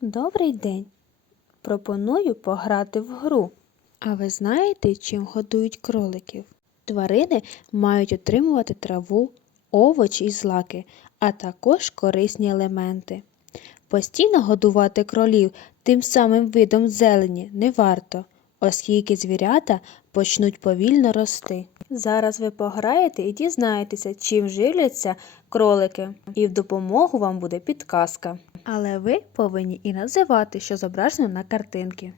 Добрий день. Пропоную пограти в гру. А ви знаєте, чим годують кроликів? Тварини мають отримувати траву, овочі і злаки, а також корисні елементи. Постійно годувати кролів тим самим видом зелені не варто, оскільки звірята почнуть повільно рости. Зараз ви пограєте і дізнаєтеся, чим живляться кролики, і в допомогу вам буде підказка. Але ви повинні і називати, що зображено на картинці.